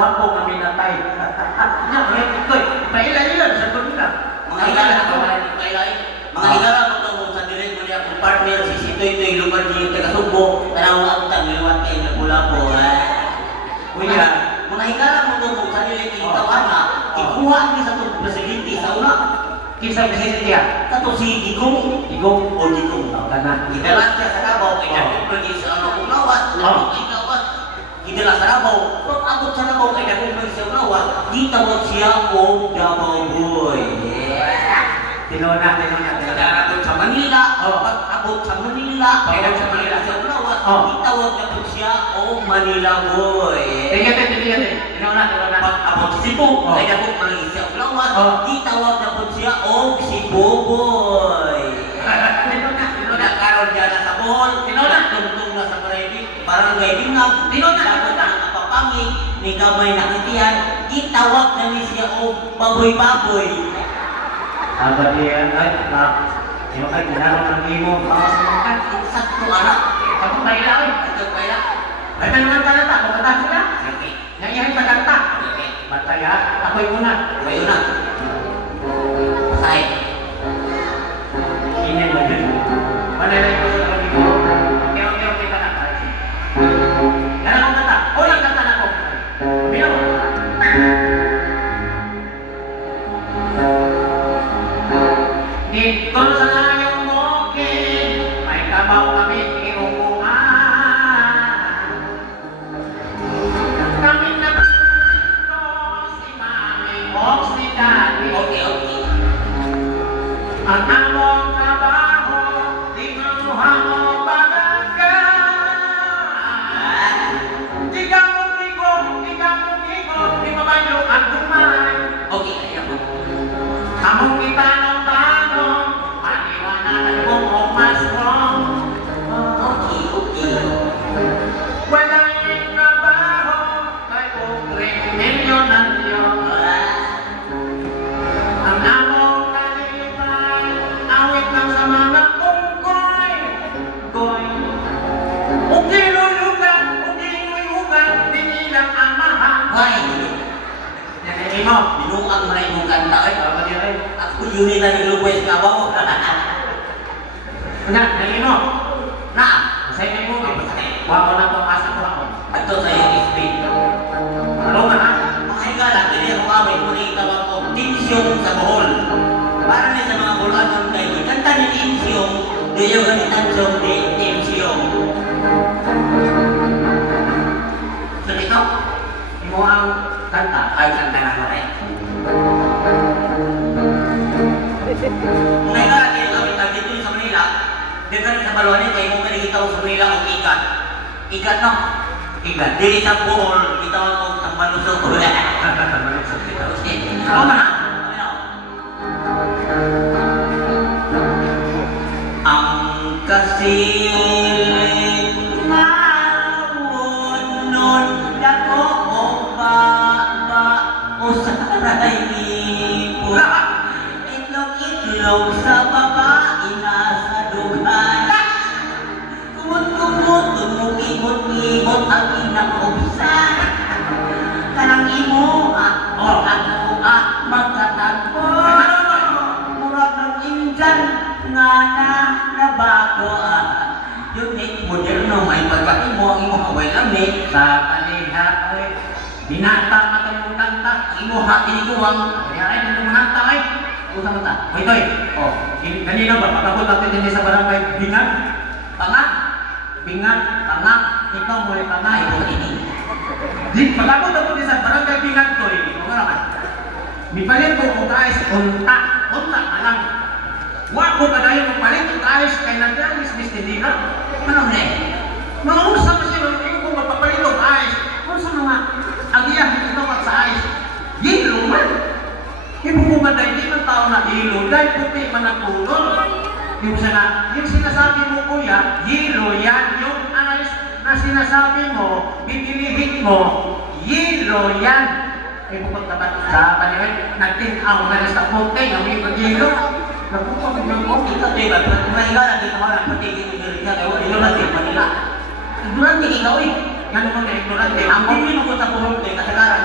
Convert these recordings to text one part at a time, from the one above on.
Wapo kami natay. Nya, itoy, paila-ilan sa tulina. Mga higala ko, mga higala ko to sa direct mo niya kung partner si Sitoy Toy lugar niyo taga-Sugbo, tanaw ang tangiliwat kayo na pula po. Kuya, mga higala mo to sa direct niyo tawana, ikuha niya sa itong presidente sa una. kinsa presidente ya? Kato si Digong. Igong O Digong. kana. Idala siya sa Davao, kaya kung pergi sa ano kung lawas, idala sa Davao. Pag abot sa Davao, kaya kung pergi sa lawas, gitawag siya o Davao Boy. Tinona. Pag sa Manila, pag abot sa Manila, kaya sa Manila sa lawas, gitawag na po siya o Manila Boy. Tingnan. Tinona. Pag abot sa Cebu, kaya kung pergi sa lawas, gitawag na po siya o Cebu Boy. Karon dyan na sa Bohol, tungtong na sa Barangay Binag, dapat na napapangig, may gamay na kitiyan, gitawag na ni siya o baboy-baboy. Aba diyan ay yung ay kinarong ng imo para sa mga Sakto anak. ako kaila ay Ito kaya? ay tanungan ka na ta kung kata sila Okay. nangyari pa kanta Okay. mataya ako'y una Kayo na. Say. ini mo yun manalay ko sa kami ko okay ka na yan akong kanta unang kanta na ko bilang dito sa iyong bukid may kabaw kami iupuan kami na si mami o si daddy Okay. ang among trabaho di manuha mo bagagan di ka mong ligo di mabayo ang humay Okay. Ayan po. among kita ng tanong paniwanan mo o mas wrong Okay. wala yung trabaho kay Ugre milyonan yun ang among kalipay awit lang sa mga unggoy goy ugilugan dinilang amahan Hoy. yan mo Binuang mo na yung kanta. Ay, apa dia ay ako yun na nilugwes nga ba mo? na mo Na. sa inyo mo wako na pamasa ko ako Ato sa iyo speed. ano nga ha Mga higala, kaya humawin mo na itawag ko, Timsyong sa Bohol. Para na sa mga bulanon kayo, kanta ni Timsyong, diyo ganitansong di Timsyong. So dito, imo ang kanta ay kanta na ko rin. Mga higala, kaya kami tayo dito sa Manila, dito rin sa Baluanin, kayo mo kanigitaw sa Manila o ikat. Ikat no? Ikat. Dili sa Bohol, itawag ko ang malusog. Ako na. Ang kasilid mawon dako o baba o saray nipo itlog sa baba inasa dugan kumot-kumot tumukimot-imot ang inaubsan kanang imo magkatagpo murag ng injan nga nabago unique moderno may pagkati mo ang imo kaway lamig sa kaniha ay binata matay mong kanta ang imo hati ni Guwang kaya ay nandun mga kanta ay usang kanta hoy toy kanina ba patabot natin din sa barangay panga Bingat ikaw mo yung tanga ay mo ini di patabot ako din sa barangay Bingat toy mga naman mipalit ko kung guys unta alam wako kadayon kung palit kung guys kay nandiyan is tindina ano na mga usa kasi yung kung magpapalit kung guys usa mga agiyah ito at sa ice yelo man ibubuman dahil di man tao na yelo dahil puti man ang kulon yung sinasabi mo kuya yelo yan yung ice na sinasabi mo bibilihin mo yelo yan bukod naman sa paniwin nagtinaw na sa puti yung yelo nagpupag yung mo ikaw diba mga higala di naman ang patigil ni Rina kayo ilo natin Manila ignorante ikaw yan naman na ignorante ang pumino ko sa Bohol kay kasagaran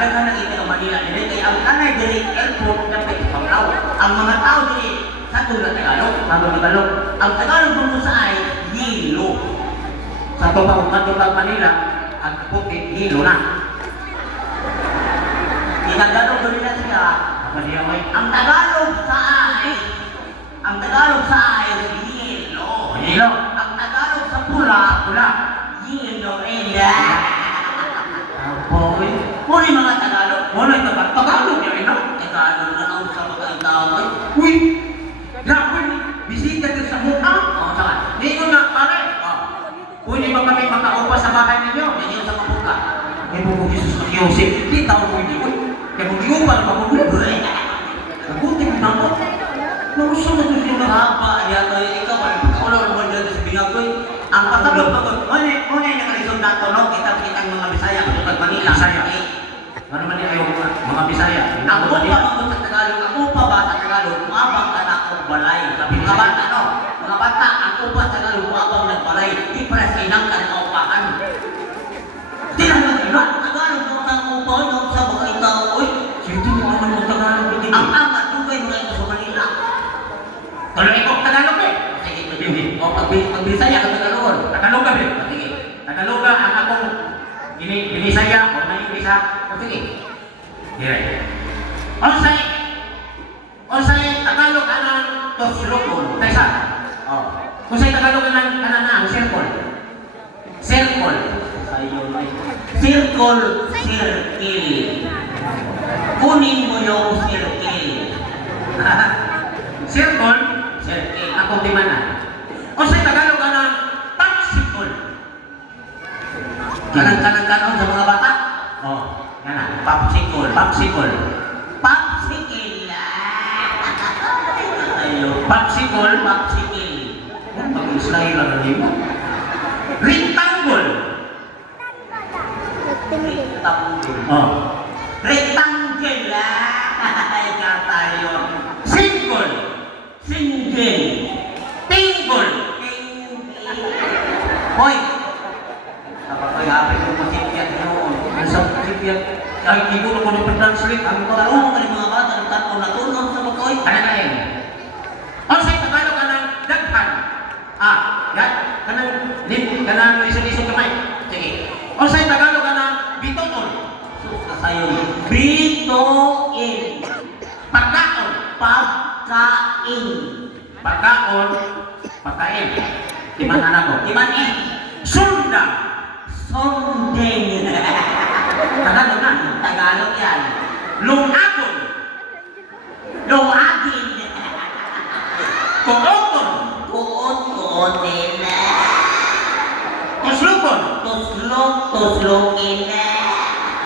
diri airport dapat ipanglaw. Ang mga tao diri sa tulad Tagalog. Tagalog. Ang Tagalog mo sa ay yelo. Sa Tubag Manila, ang puti, hilo na. Tagalog ko nila siya. Ang Tagalog sa ay yelo. Hilo. Ang Tagalog sa pula, yelo rin. Boy. Muli mga Tagalog. Wala ito ba? Tagalog niya, ino? Tagalog na ang sa mga tao. Uy! Grabe ni! Bisita din sa mukha. Oo, saan? Di ko na, pare. Pwede ba kami makaupa sa bahay ninyo? Hindi sa mabuka. Eh, mo Jesus ng Yosef. Di tao mo hindi ko. Kaya mo giupa na mabubulo. Naguti mo na ako. Nauso na ito yung Haba, yato ikaw, wala naman dyan sa binagoy. Ang patabot, muna yung nakalisod na ito, no? Kita-kitang mga Bisaya, katulad Manila. Bisaya. Ano man yung ayaw mga Bisaya? Ako pa mabot sa Tagalog, ako pa ba sa Tagalog, umabang ka na akong balay. Sabi mga bata, no? Mga bata, ako pa sa Tagalog, umabang nagbalay. Di para sa inang ka ng kaupahan. Di naman, Tagalog mo sa kaupahan, no? Sa mga itaw, oy. Sige mo naman yung Tagalog. Ang amat, dugay mo ito sa Manila. Kalau ikot Tagalog eh. Sige, o pagbisaya ka Tagalog. Tagalog ka eh. Sige. Tagalog ka ang akong binisaya o na-Inglisa. Sige. Dire. Onsay Tagalog anang toslokon. Kaysa. Oh. Onsay Tagalog anang ang circle. Circle. Circle, circle. Kunin mo yung circle. Circle. Circle. Ako di mana. Onsay Tagalog anang popsicle. Kanan-kanan sa mga bata. Oh, kana. Popsicle. Popsicle. Popsicle. Ayo. Popsicle. Popsicle. Mag-Israel lang mo. Rectangle. Rectangle. Oh. Rectangle. Ay, katayo. Single. Single. Tingle. Hoy! Kapag hapin mo masipyan noon. Ang sakit yan. Ay, hindi ko na translate. Ang Taro mo ka mga bata, ang tanong na tulong sa mga koy. Ano na yun? Onsay Tagalog anang daghan. Yan. Kanang iso-iso kamay. Sige. Onsay Tagalog anang bitoton. Sus ka sa'yo. Bitoin. Pagkaon. Pagkain. Pagkaon. Pagkain. Timan anak ko. Iman eh. Sundang. Sondeng. Tagalog na. Tagalog yan. Lungagon. Luagin. Kuoton. Kuot-kuotin. Kuslukon. Tuslok-tuslongin.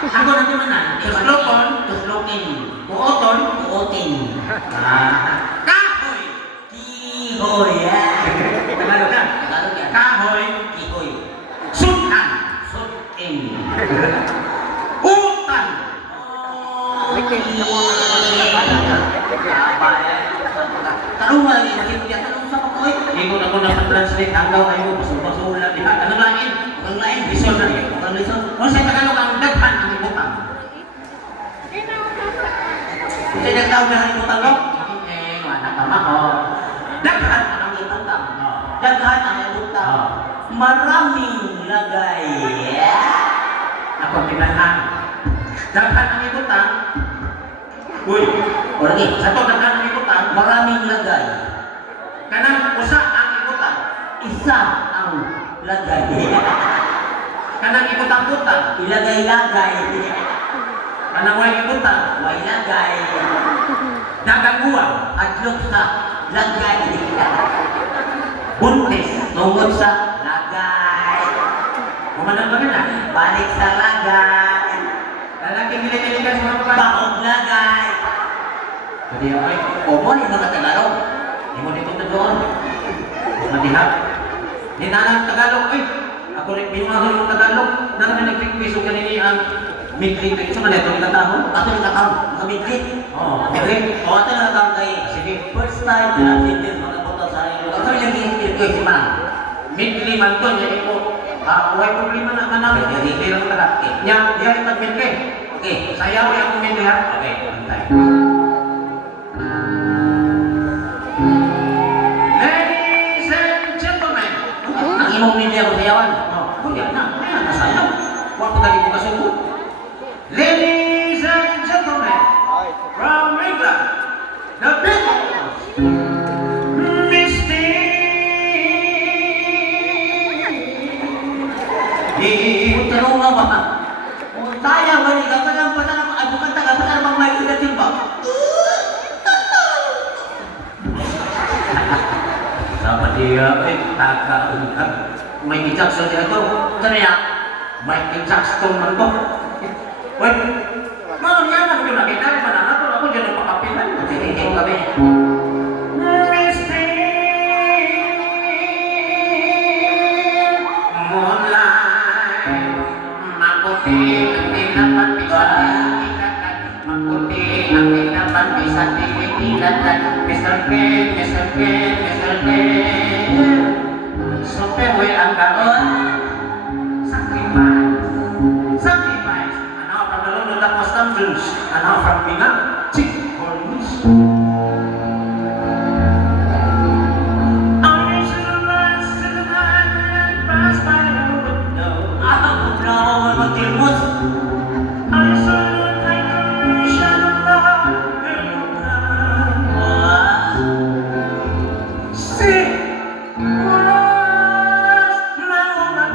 Ako na timan na. Kuslukon. Tuslokin. Kuoton. Kuotin. Kahoy. Kihoy. Tagalog na. Tagalog yan. Kahoy. Kihoy. Sutan. Sutin. Utan. Tanong mo lagi, masimpiya. Tanong sa pakoy. Ikot ako na translate hanggaw ay mo pasubasula diha. Ano lain? Ang lain. Lison na niya. Ang lison. Kung sa Tagalog ang daghan ang ibutang. Kasi nagtawag na halimutan mo? Wala ka mako. Daghan ang ibutang. Daghan ang ibutang. Maraming lagay. Ako tinahan. Daghan ang ibutang. Uy, O lagi. sa to daghan ang ibutang. Maraming lagay. Kanang usa ang ibutang. Isa ang lagay. Kanang ibutang-butang. Ilagay-lagay. Kanang way ibutang. May lagay. Dagang buwang. Adlok sa lagay. Buntis. Tungkol sa lagay. Kumanan ba na? Balik sa lagay. Lalaking gili-gili sa mga babae. Baog lagay. Jadi ay, O mo ni mga Tagalog. di mo dito doon. Matihap. Di na lang Tagalog. Ay, ako rin binunahon yung Tagalog. Nang nagpikpiso kanini ang midlip. Isa man ito nagkatahon. Ato ni katang mga biglit. Oo, midlip. O ato na katang kay Sige. first time na natin mga bota sa iyo. Ato yung naging si man. Midli man to. Yan ko. Huwag problema na namin. Hindi lang talaga. Yan ipag-midli. Okay. Sayaw yung akong hindi ha. Okay, antay. Ladies and gentlemen. Ang imong hindi ako sayawan. Oh, kuya na. Kaya na sayaw. Huwag ko dali ko kasugod. Ladies and gentlemen. From England. The Beatles. Misty. Tanong nga ba? Sayang ba ni kapag ang pasang bukan taga pasang bang may idatin ba? Dapat dia tagaungan. Michael Jackson dia tu. Kaya, Michael Jackson man to. Wait. Mau niya na ko nakita ni manana to ako diyan pakapilan. hindi kami. Misty. Moonlight. Maputi ang tinapan sa ikatan. Maputi ang tinapan sa ikatan. Mr. Ken, Mr. Ken, Mr. Ken. Superwe ang kaon. Sacrifice. Sacrifice. Ano from the London that was dungeons. Ano from Pinang. Chick Horns. I should rise to the night and pass by her window. Ako na ako magtilmos. I should take a vision of love in your eyes. See, was my woman.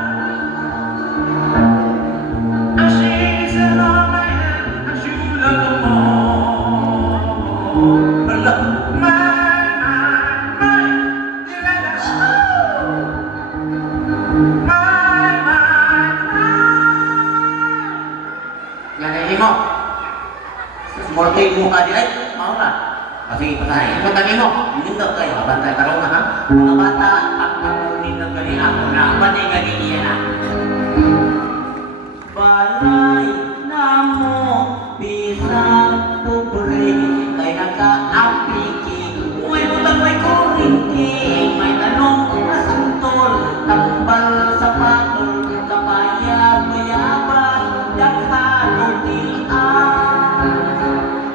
And she's in all my hand, and you love the more. Wala. My, you let us go. My. Yan ay mo. Morte mo ka di ay. Mau na. Kasi ipatahay. Ito tani mo. Hindi daw kayo. Bantay karong na ha. Mga bata, pagpapunin ng gani ako na. Panay gani niya na. Balay na mo, bisang pobre, kay nagka-apiki. Uy, butang may kurinti, may tanong na santol, tambal sa patol, kapayag, mayabas, daghano tilaan.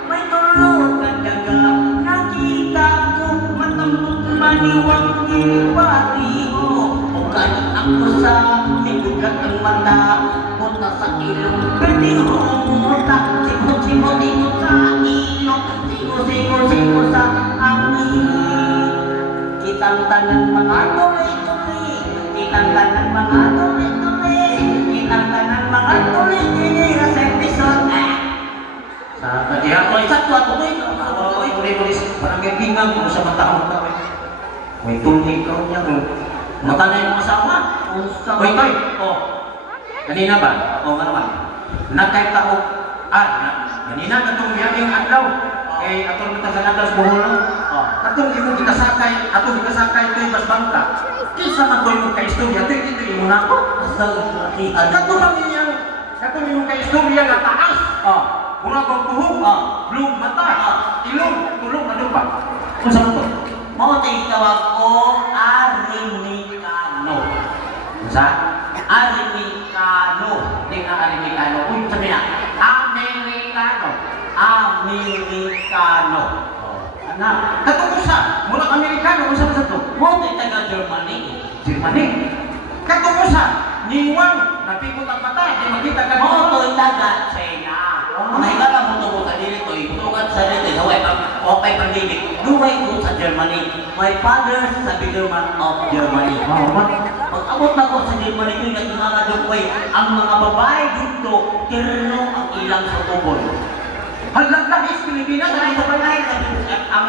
May tulog at daga, nakita ko, matambok maniwang ipariho. Bukan ako sa higugat ng mata, punta sa ilong, pwede humuta, simot-simot sa ilong, singo-singo sa angin. Kitang tanan mga tuloy-tuloy, kitang tanan mga tuloy-tuloy, kitang tanan mga tuloy-tuloy, sa episode. Sa kadihan ko Sa tuwa-tuloy, Ay, tuloy-tuloy. Parang may bingang mo sa mata mo. May tuloy ka niya kung mata na yung asawa. Wait, Toy. Oh. Kanina ba? Oo nga naman. Nakita ko, ganina katong yung adlaw. Eh, atong kita sa natas buhol no? Atong imo gikasakay, atong gikasakay ito yung basbangka. Kisa man ko yung kaistorya, ito yung muna ko. Katong lang yung, katong yung kaistorya nga taas. Muna kong buhok, blue mata, ilong, tulong, ano ba? Kung saan ito? Mau tawag ko Arinikano. Sa? Arinikano. Hindi nga Amerikano. Uy, sabi na, Amerikano. Amerikano. Anak, katong usa, mula Amerikano, kung saan sa ito? Mau taga Germany. Germany. Katong usa, niwang, napikot ang mata, di makita ka. Mau taga China. Mahigala mo ito sa dito, iputukan sa dito, sa wapay pandemic. Duway ko sa Germany. My father sa German of Germany. Pag abot na ko sa Germany, ito yung mga duway, ang mga babae dito, tirno ang ilang sa tubol. Halang is Pilipinas, Ang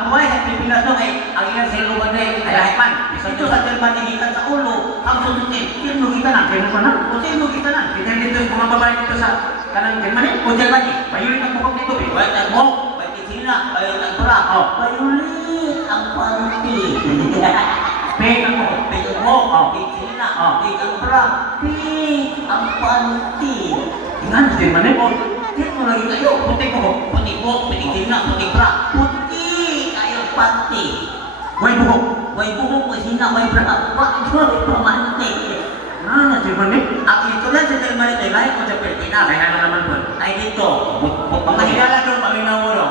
babae sa Pilipinas no, ay ang ilang sa lugar na ay lahat man. Ito sa Germany, hitan sa ulo, ang susutin, tirno kita na. Pero pa na. O tirno kita na. Kita dito yung mga babae dito sa kanang Germany. O Germany. Mayulit ang bukog dito eh. Bayot ang mo, bayot sila, bayot ang tura. Bayulit ang panty. Peg ako. Bayot mo, bayot sila, bayot ang tura. Pig ang panty. Tingnan, Germany po. Tirno lagi kayo. Puti ko. Puti po, puti sila, puti tura. Puti kayo panty. Way buhok. Way buhok ko sila, way bra. Bakit mo pamanti? Ah, si Mani. Ang ito lang sa Germany kay lahi ko sa Pilipinas. Kaya na naman po. Ay dito, pagkakilala doon kami na ulo.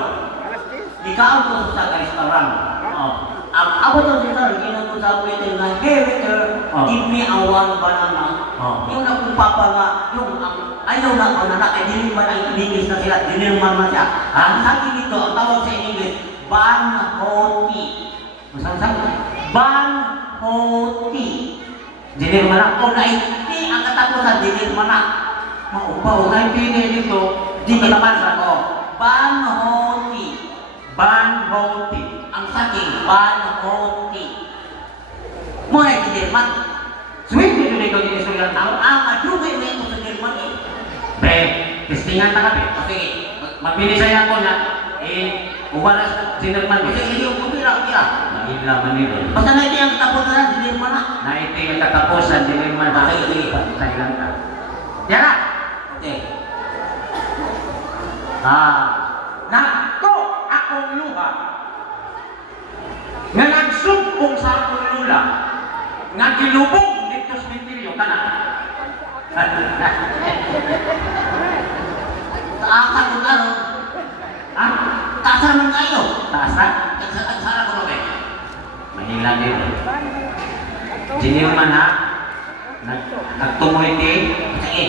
Ikaw ko sa restaurant. Oh. Ang ako to siya, ginan ko sa waiter na, hey waiter, give me a one banana. Yung nagpapa nga, yung ayaw na ako na kay dinilman ang English na sila, dinilman na siya. Ang sabi nito, ang tawag sa English, banhoti. Masang-sang? Banhoti. Dinir mana? O naiti ang katapusan, dinilman na. Maupaw, ay pili dito. Di kalaman ko. Banhoti. Banhoti. Ang saking banhoti. Muna yung dinilman. Sweet dito dito di Israel. Ang madugay mo yung sa German eh. Be, testingan ta kape. O sige. Mapili saya ko na ubaras sinirman O ko. sige, yung kumira. Mahila man nito. Basta na ito yung katapusan, dinilman na. Naiti ang katapusan sinirman na. Okay, sige. Patay lang ka. Yara! Okay. Nato akong luha nga nagsugpong sa akong lula nga gilubog dito sa mentiryo ka na. Taasa ko na ron. Ha? Taasa naman kayo. Taasa? Taasa ko rin. Mahila dito. Sinirman ha? Nagtumoy ti? Sige.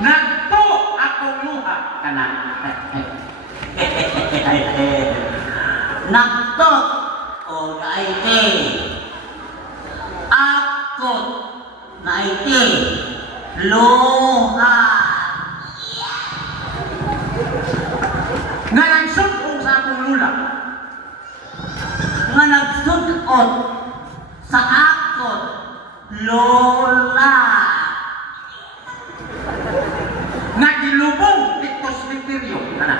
Nato akong luha ka na. Naktot o naite. Akot naite. Luha. Nga nagsugpong sa akong lula Nga nagsudot sa akot. Lola. nga gilubog dito sa mentiryo ka na.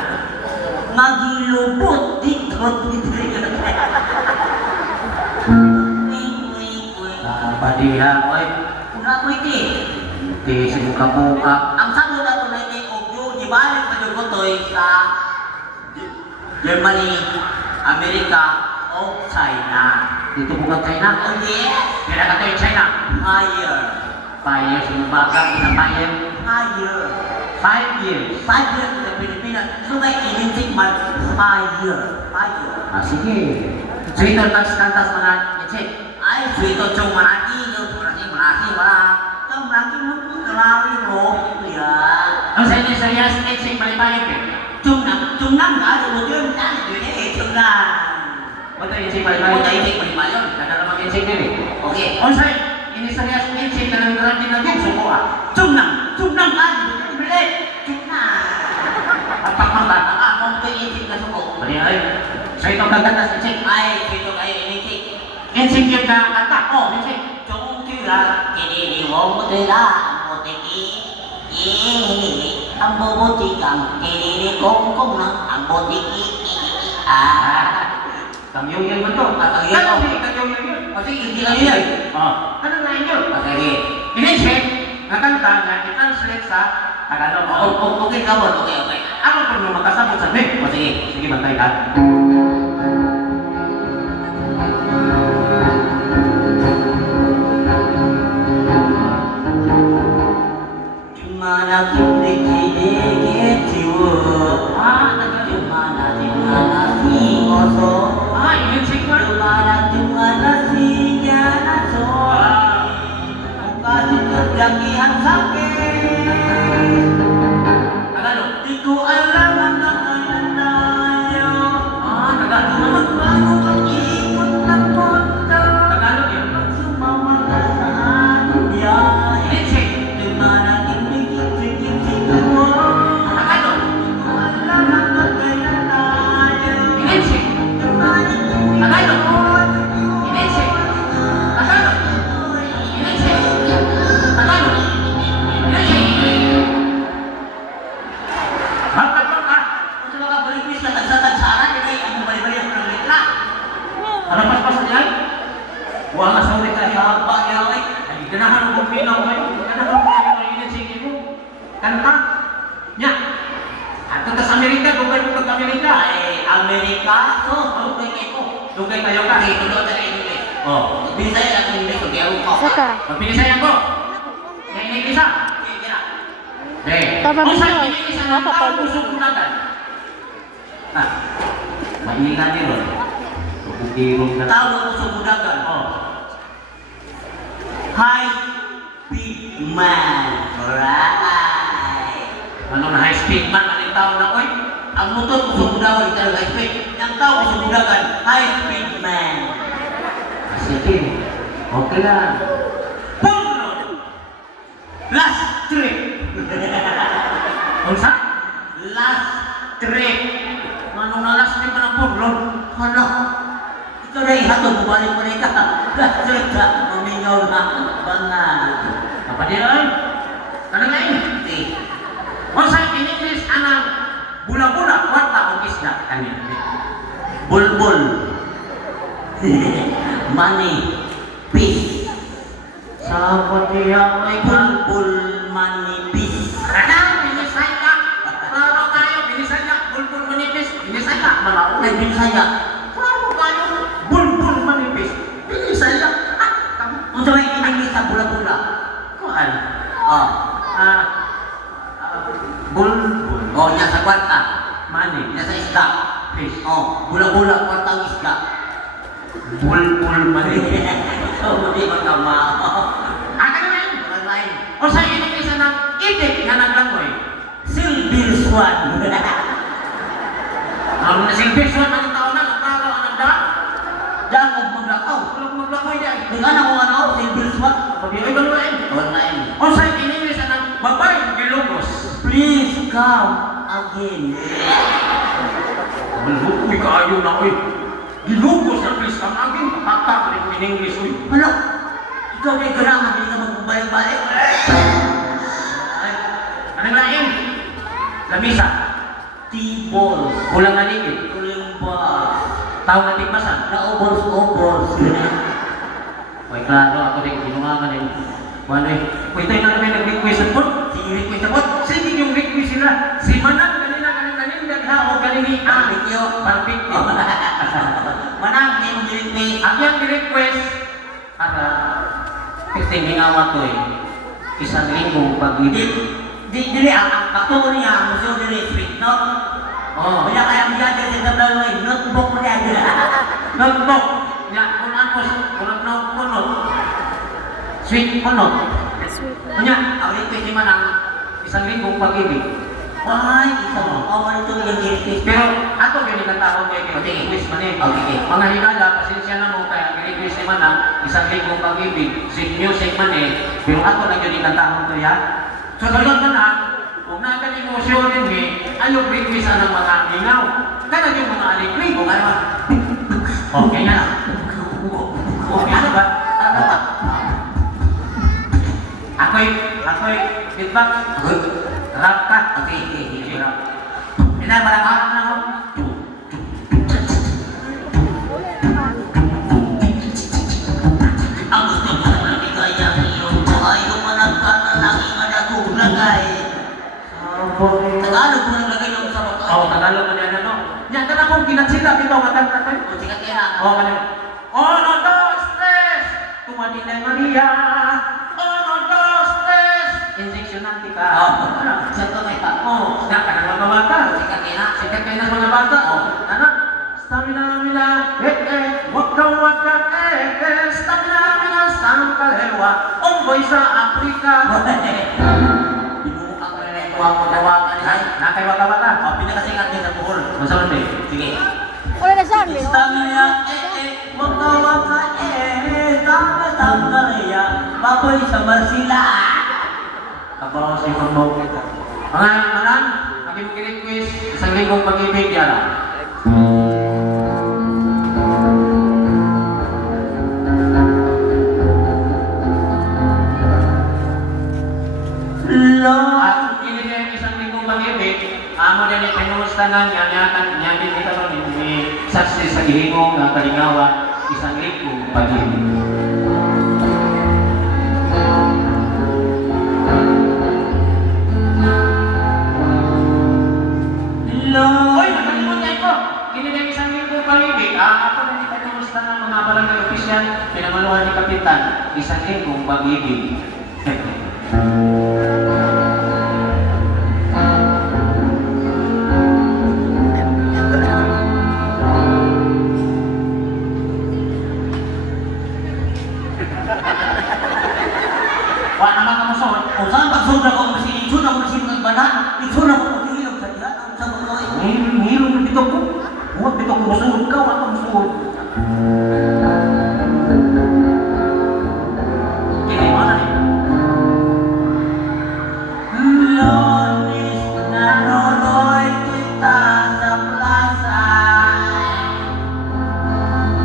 Magilubot dito. Badiha, oy. Una ko iti. Ti sibuka-buka. Ang sabi na ito na iti, Ogyo, di balik pa yung butoy sa Germany, Amerika, o China. Dito buka China. Oh yes! Kaya ka to China. Higher. 5 years yung baga, pinapayan. Higher. 5 years. 5 years sa Pilipinas. So may ilintik man, higher. Higher. Ah, sige. So ito, kantas mga insik. Ay, suito chong maraki, maraki, Kang maraki mo po, kalawi mo. Yan. Ang sa inyo, serious insik, malipayag eh. Chung nam đã được một chương đã được cái hệ chung là Ba't ang insik có malipayag? thể dịch mình mà luôn. Kada naman insik din eh. Ok. On say, ini serious insik na nang grabe na din, suko ah. Chung nam đã được cái mình lên. Chung na. At pakmang Không có ý dịch là số cổ. Mali ay. So ito, kagandas insik. Ai thì tôi cái ý dịch. Insik yung kanta. Oh, insik. Chung chứ là cái đi đi vô một đời là một đời kì. Ang bobo tikang kini kong na ang botiki Kamyong yan mo to. Kamyong yan. Kamyong yan. Kasi hindi lang yan. Oh, ano nga yun? Sige. Inisip, nga kanta nga i-translate sa Tagalog. Okay ka mo, okay. Ako kung nung magkasabot sa Sige. Sige, bantay ka. Mana kini kini jiwa, mana dimana si oso, dimana si jana so, kasih kejangian sakit. Tagalog. Di ko alam hanggang kailan tayo. Tagalog. Bago mag-ikot ng mundo, Tagalog yun. sumama ka sa ating biyahe. Inisip. Dimana kini kini jiwa. Tagalog. Alam hanggang kailan tayo. Inisip. Tagalog. Inisip. Tagalog. Inisip. Tagalog. Inisip. Bakit ba ka? Kung sa mga balikwis na tagsa-tagsaran, hindi ang balik-balik ng litla. Ano pas yan? Wala nga sa ulit ka sa Haba niya ay. Ay, ganahan mo pinaw kayo. Ganahan mo kayo ng inisip mo. Kanta. Nya. At sa Amerika, dugay mo pag-Amerika. Ay, Amerika, so, dugay ko. Dugay kayo ka. Kasi ito sa English. Oh. Bisaya ang English, kaya ko. Saka. Magpilisayan ko. kining isa. Sige na. Tama Kung ba sa yun? kining isa ng tao busog budagan. Ah, maingat ni Ron. Kukirong na. Tao na sa budagan. Oh. High speed man. Alright. Ano na high speed man ang tao na oy? Ang motor ko sa budagan, ito high speed. Ang tao ko sa budagan, high speed man. Sige. Okay lang. Pullo. Last trip. Unsa? Last trip. Ano na last trip na pullo? Hala. Ito na ihatong, bumalik-balik ka. Last trip ka. Mamingaw na. Bangal. Apa dia ay? Ano nga yun? Hindi. Unsa in English anang bula-bula kwarta o isda kanina. Bulbul. Money. Peace. Sabat dia ay Bulbul money peace. binisay ka. Klaro tayo, binisay ka. Bulbul manipis. Binisay ka. Malaw. Ay, binsaya. Klaro tayo. Bulbul manipis. Binisay ka. Ah, kamu. Unsa may iningi sa bula-bula? Kuan. Oh. Ah, bulbul. Oh, niya sa kwarta. Mani. Niya sa isda. Fish. Oh, bula-bula kwarta ang isda. Bulbul manipis. So, hindi magkama. Ah, ano yan? Maraming. O sa ining isa ng itik nga naglangoy. Silver Swan. Ang nasilbis one ang tao na, nagtalo ang nagda. Diyan kung maglakaw. Walang maglangoy diyan. Dengan ako ano, Silver Swan. Pag-ioy galuin. Online. O sa ining isa ng babay gilugos. Please come again. Malukoy kaayo na oy. Gilugos na please kang agin. Patak rin ko in English oy. Hala, ikaw may garangan, hindi ka magbabalik-balik. Ay, ano lain? Lamisa. T-balls. Kulang na ligid. Kulimbas. Tao na tigmasan. Naubos-ubos. Oy, klaro ako din ginungangan eh. Ano eh? Pwede na namin nag-request po. Sige, request ako. Sige yung request sila. Si Manang kanina dagha o kanini ang Barbecue. barbecue. Manang, hindi mo request. Ang yang request para kasi mingawa to eh. Isang linggong pag-ibig. Dili, ang kakto niya, ang museo dili, sweet note. Oh. Kaya kaya niya dili sa tabla ng notebook mo niya. Notebook. Ya, kunan ko kunan na kunot. Sweet kunot. Kunya, ang request ni Manang isang linggong pag-ibig. Why? Isa mo. Oh, ito yung request. Pero ato gyud ikatawag kay Okay. request man eh. Okay. Mga higala, pasensya na mo kaya request ni Manang isang linggong pag-ibig, sweet music man eh. Pero ato na gyud ikatawag to ya. So dalon na kung nagan emosyon din eh, ano request ang mga mingaw. Kana yung mga alikwi o ano. Okay na. Okay na ba? Ano ba? Ako'y feedback. Rap ka. Okay, okay. Rap. Ina, marang Na ako. ang gusto ko na maligaya ang iyong buhay. Kung managkana lang ang nagulagay. Tagalog mo naglagay ng sa mga. Oh, Tagalog mo yan ano. Yan ka na kung kinatsila dito kaganda ko. O, sikat kaya na. Oh, kanina. Oh, no, dos, tres. Tumating na Maria. Oh, no, dos, tres. Injection natin ka. Oh, sa to may pa. Oh, yan ka na mga bata. Sikat kaya na. Sikat kayo ng mga bata. Oh, anak. Stamina mila, waka waka, stamina mila, sangkalewa, omboy sa Afrika. Binuka ko na rin ito ang magawakan niya. Nakay waka bata. O, pinakasikat niya sa buhol. Masalan din. Sige. Wala na saan, Leo? Stamina, waka waka, sangkaleya, baboy sa Marsila. Kabaw si Pagbaw kita. Mga manan, aking request, isang linggong pag-ibig yan. Lord. At kinilig isang linggong pag-ibig, amo din ay pinumustanan nga niya din kita ron ni saksi sa gihimo nga kalingawa, isang linggong pag-ibig. Lord. Hoy, nakalimutan ko! Kinilig isang linggong pag-ibig, ako na din pinumustanan ng mga barangay opisyal, pinamaluhan ni Kapitan, isang linggong pag-ibig. Ngilong dito ko. Huwag dito ko musuod ka, wala kang musuod. Kaya mana ni? Lonis nanuloy kita sa plaza,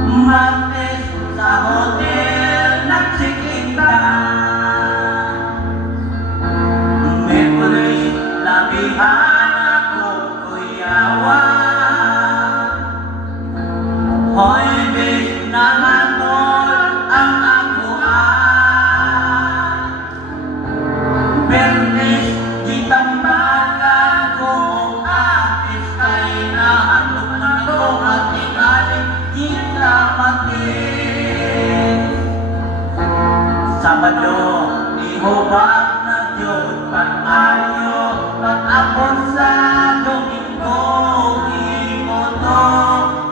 Martes sa hotel nagsikita, may pulis labihan akong kuyawan. Hoy, bis na matol ang akuan. Bernis, di tambagan ko ang atis kay nahanap na ko at ikalit di kamatis. Sabado, ihubag na Diyos pag-ayo, pag-apon sa Domingo, imoto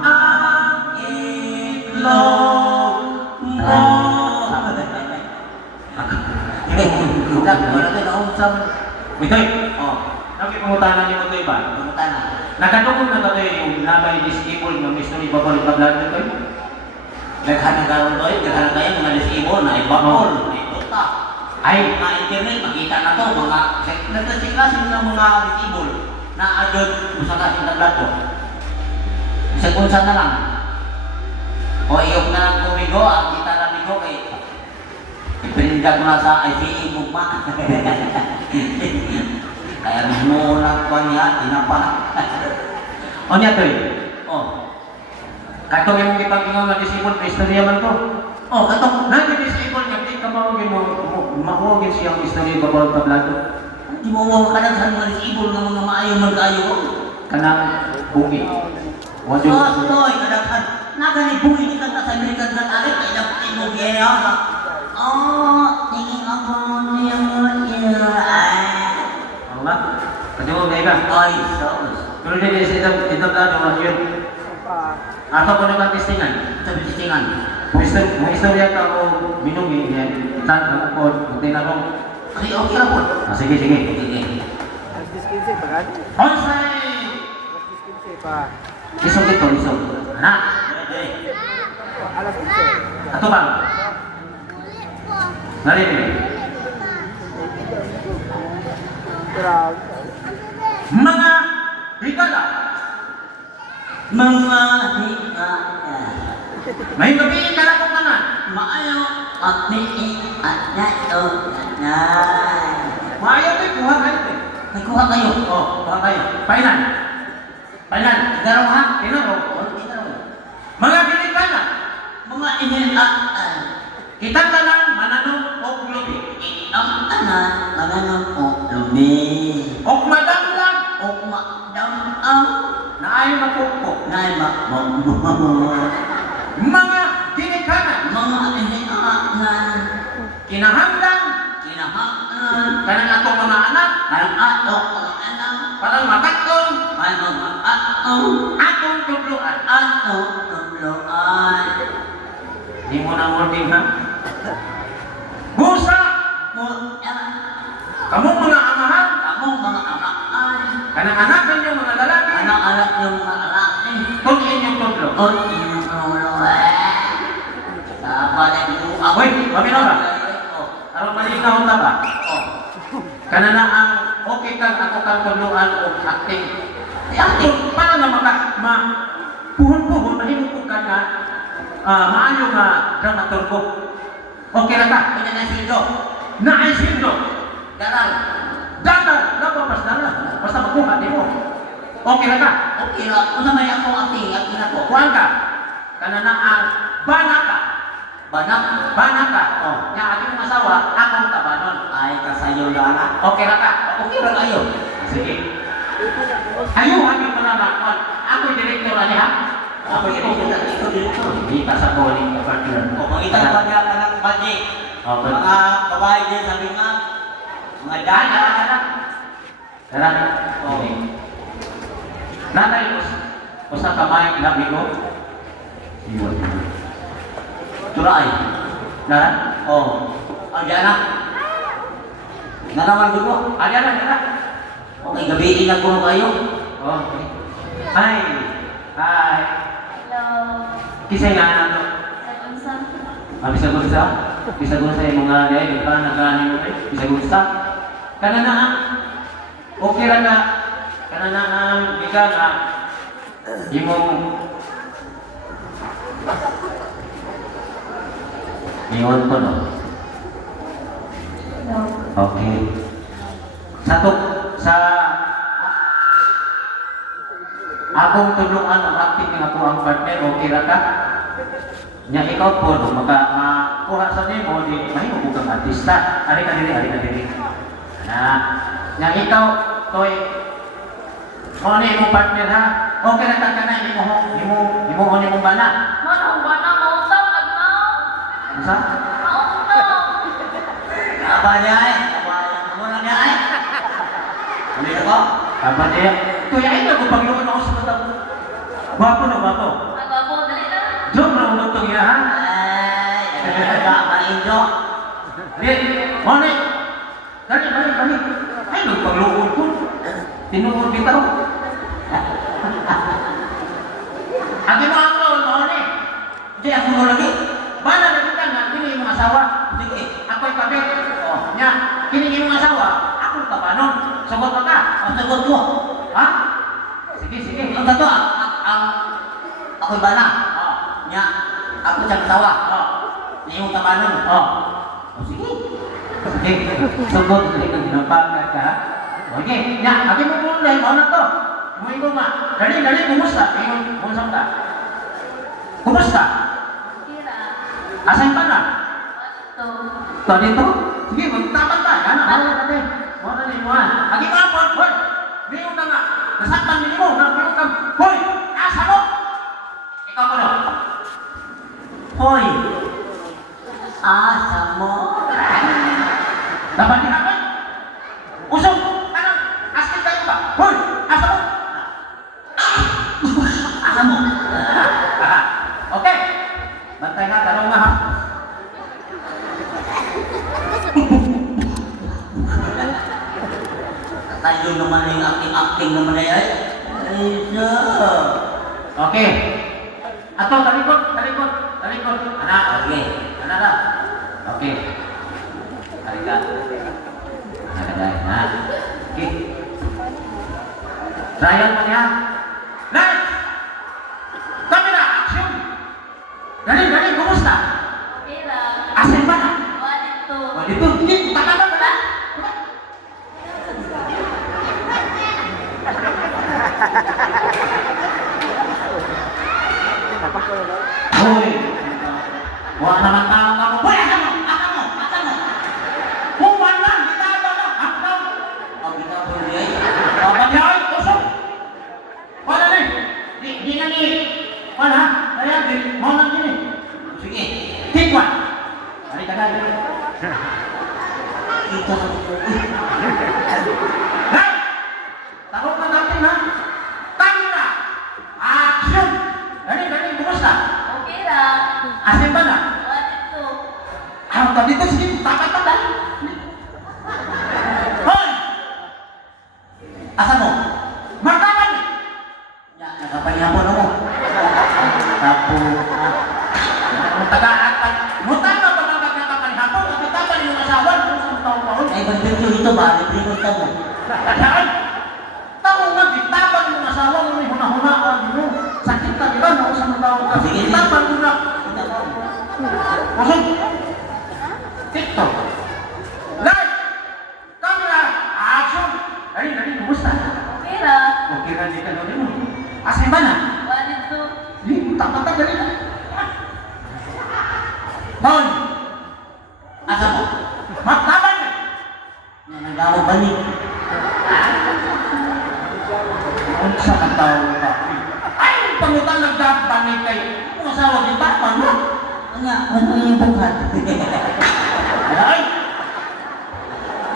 ang itlog mo. Kita, wala tayo nausap. Mitoy, Oh, nakipangutanan ni Mitoy ba? pumunta na. Nakatungkol na tayo yung nabay disable ng mystery babalik paglalan ko. Naghanagaron tayo, naghanag tayo mga disable na ibakol, na ibuta. Ay, Mga internet, makita na to, mga nagkasiklasin ng mga disable na agad sa kasing tablat ko. Sa kunsa na lang. O iyok na lang kumigo, ang kita na migo kay ipinindag mo na sa ICE mugma. Kaya mo lang ko niya, tinapa. o niya Toy. Oh, Katong yung ipag-ingaw nga disable, mystery man to. oh, katong Nag-disable nga, di ka mahuwagin siyang mystery babalik paglalan. di mo mo kadaghan mga disable ng mga maayo magkayo. Kanang bugi. Wad So, yung toy, kadaghan. Nagani buhay ni kanta sa American Got Talent, ay dapat mo gaya ka. Oh, tingin ako niya mo Ano ba? Kadyo na iba. Ay, sos. Pero din ito plano yun. Ako ko naman testingan. Sabi titingan. Mga istorya ka o minungi yan. Saan ka po? Buti na kong. Ay, okay lang po. Sige, sige. Sige. Alas 15 pa kan? Onsay! Alas 15 pa. Isog ito, isog. Anak! Alas 15. Ato bang? Narinig. Grabe. Mga regala. Mga hikaya. May mabihin ka lang kung kanan. Maayo at miin at nato nanay. Maayaw kayo, kuha kayo. May kuha kayo. Oh, kuha kayo. Painan. Painan. Igaraw ha? Inaro. Oh, igaraw. Mga bilikana. Mga inilaan. Kitang tanan, mananong o globi. Ang tanan, mananong o lumi. O madamdag. O madam-am. Na ay mapukpok. Nay makmamo. Mga ginikanan. Mga inilaan. Kinahanglan. Kinahanglan. Kanang atong mga anak. Ang atok ang anak. Parang matakon. Ay mga atok. Atong tudluan. Atok tuluan. Di mo na wording ha? Busa. Muna. Kamong mga amahan. Kamong mga amaan. Kanang anak ninyo mga lalaki. Anak-anak yung mga lalaki. Tugin yung tudlo. O tinutuluan. Sabalik mo ako. Wait, paminaw ba? Aron malinaw na ba? Oh. Kanana ang okay kang ako kang tudluan o acting. Acting. Para na puhon-puhon, mahimong ka na maayo nga dramaturgo. Okay na ka? Kanya na sildo. Naay sildo. Daral. Dagal, napapas dagal. Basta makuha din mo. Okay na ka? Okay na. Kung naman ako acting, acting ako. Kuhan ka. Kanana ang banaka. Banak. Banaka. Oh, nga aking asawa, akong tabanon. Ay, kasayo lang. Okay na ka? Okay lang kayo. Sige. Ayuhan yung mananakon. Ako'y direktor na niya. Ako ito dito. Kita sa calling ka partner. O, makita pa niya ka ng budget. Okay. Mga babae din, sabi nga, mga dada. Tara. Oh. Okay. Nanay, usa kamay labi ko. Iwan. Turay. Nara? Oh. Ang dana. Nanaman ko. Ada na. Okay, gabiin na ko kayo. Oh, okay. Ay! Ay! Hello. Kisay nga na to. Sa unsa? Bisa-gunsa? Bisa-gunsa yung mga gaya, di ba? Nagani mo eh. Bisa-gunsa? Kananaan. Okay lang na. Kananaan. Ika nga. Imong Iwan ko no? Hello. Okay. Sa akong tulungan ang acting ng ako ang partner, okay ra ka? Nya ikaw po, no, makuha sa nimo, di mahimo mo kang artista. Ari ka diri. Nya ikaw, toy, mo ni imong partner ha? Okay ra ka na imo mong bana. Manong ba na mautaw agnaw? Unsa? Mautaw. Apa niya ay? Apa niya ay? Ano ko? Apa dia? Toy ay nagpagluon ako sa mata. Gwapo na gwapo. Agabo dali na. Joke na umutong ya ha? Ay, maindo. Di, Mone! Dali. Ay, nagpagluon ko. Tinuod bitaw. Agi mo ang loon, Mone! Di ako mo lagi. Bala na kita nga, kini imong asawa. Sige. Ako'y kabit. O, nya, kini imong asawa, ako'y kapanon. Sagot ka. Ang sagot ko. Ha? Sige. Ang tato, ako'y bana. O, Nya, ako siyang tawa. o, Ni yung tamanon. o. O sige. Sige, sagot na ikaw ginapagat ka. Okay, nya, agi mo muna dahil mauna to. Umigo ma. Dali, kumusta? Ingon, kumusta ka? Kumusta? Kira. Asan ka na? Wato. To dito? Sige, magtapat ka. Yan na, wala na din. Wala na yung agi mo apon, hoy! Biyong ka nga. Nasaktan din mo, biyong ka. Hoy! Asa mo? Ikaw ko no? Hoy. Asa mo? Dapat dihapon? Usog! Anong? Askin kayo ba? Hoy! Asa mo? Asa mo? Okay. Bantay nga, tanong nga ha. Tayo naman yung acting naman na yan. Ay, Okay. Ato, talikod. Anak, Okay. anak na. Okay. Halika. Anak na, ha? Okay. Trial mo niya. Light! Camera, action! Dali, kumusta? Kira. Asan ba na? Walito. O, dito, hindi, tama ba ba? Hoy! Huwag naman tao ka mo. Hoy, asa mo? Kung man lang, di tayo ba? Hanggang! Ang kita po niya. Pagyahay, usok! Wala na eh. Di na ni... Wala, kaya di, mo lang din eh. Sige. Take one. Ari tagay. Kita ko. Hey! Tarok na natin ha. Camera! Action! Dali, kumusta? Okay ra. Asin ba na? Walito. Tadi itu sini takat dah. Hoi, Asa mo? martaban. Ya, nakapanyapon mo. Tapo. Tagaan pa. Mutan na ba nagkakapan hapon? At tapan yung asawa kung sa taon-taon. Ay, pagpinto ito ba? Libre ko ito mo. Tagaan. Taon nga, ditapan yung asawa mo ni huna-huna ka dito. Sakit ka diba? Ako sa mga taon ka. Sige. Ditapan mo na. Kita mo. Pusok. TikTok. Live. Camera. Action. Dali, kumusta? Kira. Okay na dito na din. Asan ba na? Walito. Hindi, tapat dali na. Hoy! Asa mo? Magtaban! Nagawa ba ni? Ang sa katao ka. Ay! Pangutan nagdabanay kay kung asawa di tapan mo. Ano yung bungad? Ay!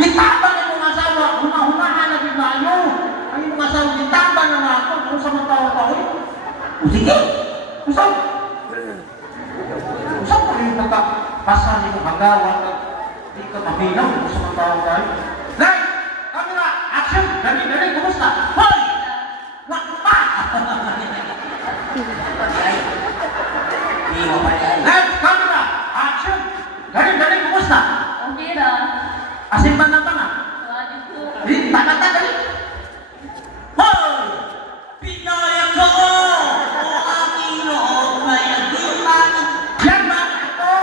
Di tapan yung mga asawa. Huna-hunahan na din tayo. Ay yung mga asawa di tapan na nga ako. Kung sa mga tao ka. Sige. Usap! Usap ko yung pagkapasan yung hagawan. Di ka maminaw kung sa mga tao ka. Light! Camera! Action! Dali! Kumusta? Hoy! Nakpa! Ay, hindi mo pa yan. Next, camera, action! Galing, kumusta? Okay lang. Asin ba na ba na? Sabi ko. Tata, galing! Hoy! Pinayag ko! O aking loob na yagiman. Yan ba? Ito!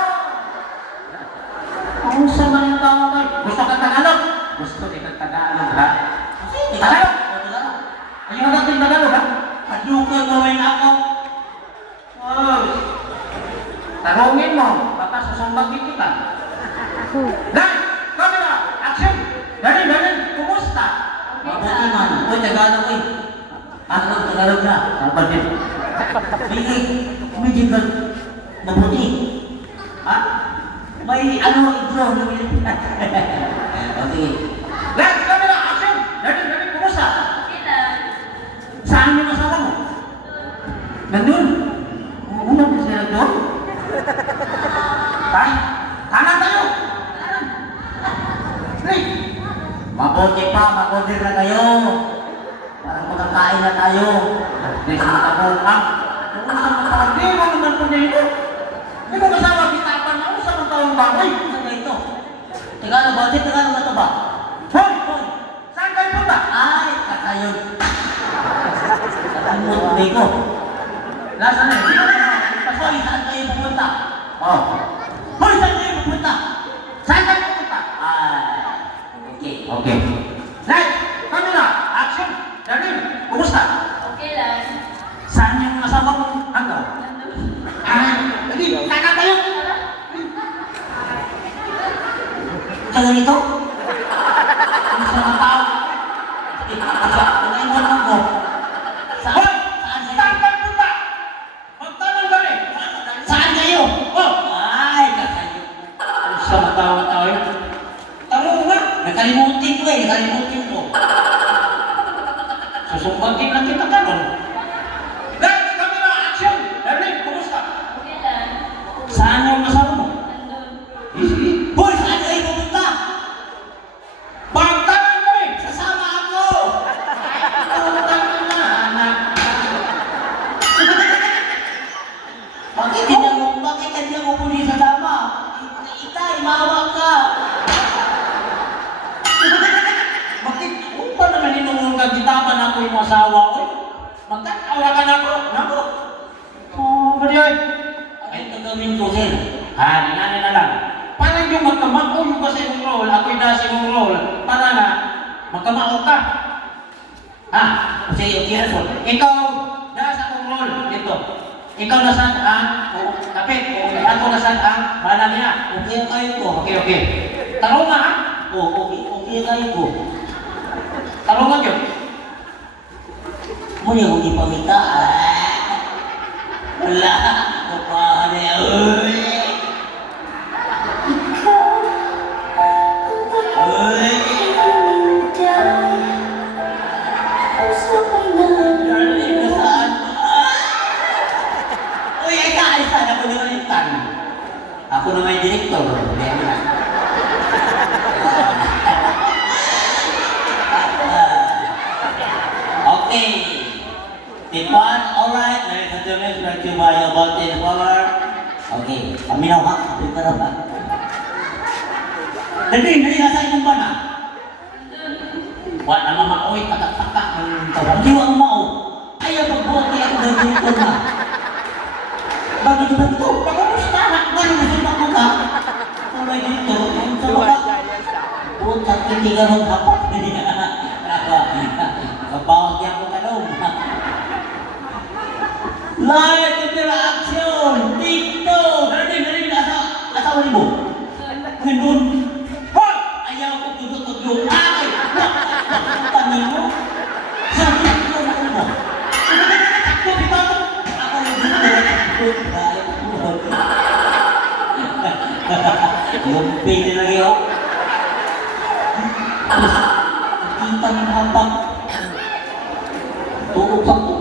Ang sama ng tawag. Gusto ka Tagalog? Gusto kita Tagalog, ha? Tagalog? Ayaw natin Tagalog, ha? Padukag gawin ako. Oh. Tarungin mo, baka susumbagin kita. Guys, camera, action! Galing, kumusta? Mabuti man. Uy, Tagalog eh. Ako, Tagalog na. Sabar din. Sige, medyo ka mabuti. Ha? May ano, ibro. Okay. Guys, camera, action! Galing, kumusta? Okay lang. Saan yung asawa mo? Nandun. Una ba sila doon? Kanan tayo! Hey! Mabuti pa, mag-order na kayo. Parang magkakain na tayo. Hindi ka makabukang. Hindi mo naman po niya ito. Hindi mo kasama kita pa na sa mga taong bagay. Ano ba ito? Tagalog ba? Tagalog na to ba? Hoy! Saan kayo punta? Ay, kakayod. Kakamot ko. Nasaan na? Hindi ko na. Hoy, saan kayo pupunta? Oh. Hoy, saan kayo pupunta? Saan kayo punta? Okay. Okay. Next! Camera! Action! Galing! Kumusta? Okay lang. Saan yung asawa mo? Ano? Nandun. Hindi! Kanan tayo! Kaya nito? Ano sa mga tao? Naiwan lang ko. Hoy! Saan kayo? Saan kayo punta? Magtanong galing! Saan kayo? Oh! Ay, kakayod. Sa matawa-tawa yun. Tanong nga! Nakalimutin ko eh, nakalimutin ko. Susumbagin na kita kanon. Next! Camera! Action! Galing! Kumusta? Okay lang. Saan yung asawa mo? Nandun. Sige. Hoy, saan kayo pupunta? Magtanong galing! Sasama ako! Utang na anak. Bakit hindi ako puli sasama? Itay, maawa ka! Bakit? Kung pa naman inungang kagitapan ako yung asawa ko? Magkakawa ka na ako? Nako? Oh, Baryoy. Ay, gagawin ko, sir. Nanay na lang. Parang yung magkamao yung ba sa imong role, ako'y nasa imong role, para nga magkamao ka. Ha? Sige, okay na, sir. Ikaw, nasa akong role, dito. Ikaw nasaan ang, kapit, ako nasaan ang mana niya. Okay ang kayo ko. Okay. Tarong nga, ha? Okay ang kayo ko. Tarong nga yun. Muna yung ipamita. Wala. Kapahane. Uy! Uy! Darling, nasaan ba? Uy, ay saan ako nalimutan. Ako na may direktor. Okay. Tip 1, alright. Ladies and gentlemen, brought to you by Ovaltine Power. Okay. Paminaw ha? Kapit ka na ba? Dali, nasa inong ba na? Wala naman maoy, tatak-tatak ng tawag. Hindi wang mao. Ayaw pagbuot kaya ako ng direktor na. Bakit ba ito? Pagkamusta na? Gano'n na sundak mo ka? Kung may direktor, yung sa baka. Putak, hindi ka ron hapot. Kapawag yan ko kalong. Light interaction! Dito! Dali, asawa ni mo. Nandun. Hoy! Ayaw ko tudot-tudot. Ay! Tanin mo. Sabi ko na mo. Sakto, di ba? Ako na dito. Ayaw ko tudot. Yung pili lagi ako. Kita ng hambang. Tutok ako.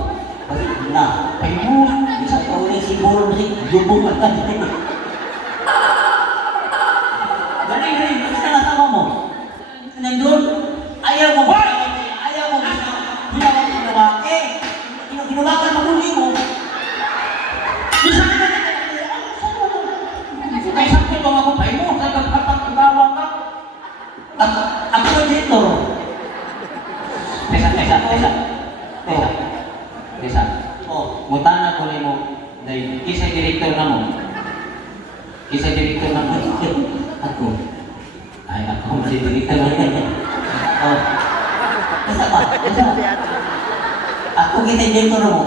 Kasi na. Ay mo. Isang kauling siguro kasi lubong at dali. Basta nasama mo. Nandun. Ayaw mo. Ayaw mo. Ginawa mo lalaki. Kinubakan mo kung mo. Isa ka na ay sakto ko ako pa mo, sa kagpapagkabawang ka. Ako ang direktor. Tesa. Oh, Mutana ko ni mo, dahil isa direktor na mo. Isa direktor na mo. Ako. Ay, ako ang direktor na mo. oh. Kasa ba? Kasa. Ako kita direktor mo.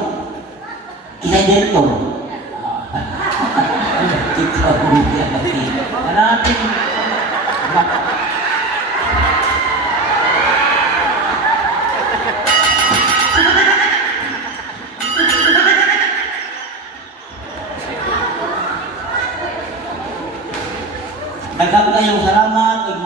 Kita direktor. Kita direktor. Hanapin. Daghang kayong salamat ug